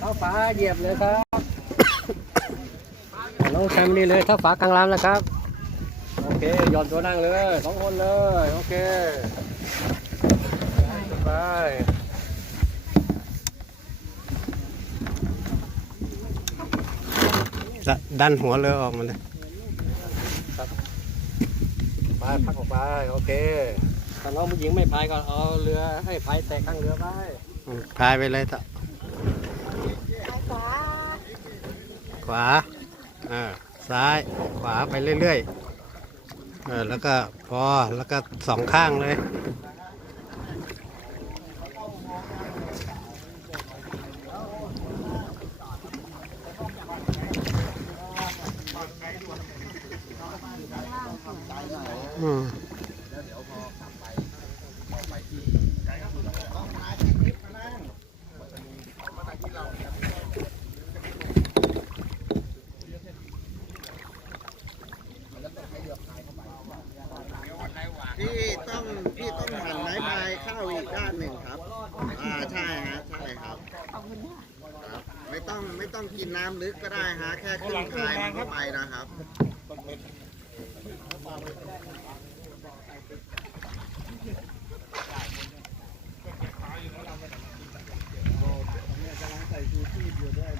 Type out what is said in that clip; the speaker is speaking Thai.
เท้าฝาเหยียบเลยครับ น้องแชมป์นี่เลยเท้าฝากลางลำนะครับ โอเคหย่อนตัวนั่งเลยสองคนเลย โอเคไปดันหัวเรือออกมาเลยไปพักออกไป โอเคถ้าน้องผู้หญิงไม่พายก็เอาเรือให้พายแตะข้างเรือไปอืมพายไปเลยต่อข วาอ่าซ้ายขวาไปเรื่อยๆเออแล้วก็พอแล้วก็สองข้างเลย อืม พี่ต้องพี่ต้องหันไม้พาเข้าอีกด้านหนึ่งครับ อ่าใช่ฮะใช่ครับครับไม่ต้องไม่ต้องกินน้ำลึกก็ได้ฮะแค่ขึ้นคายมันก็ไปนะครับ ใส่ชูชีพอยู่ด้วย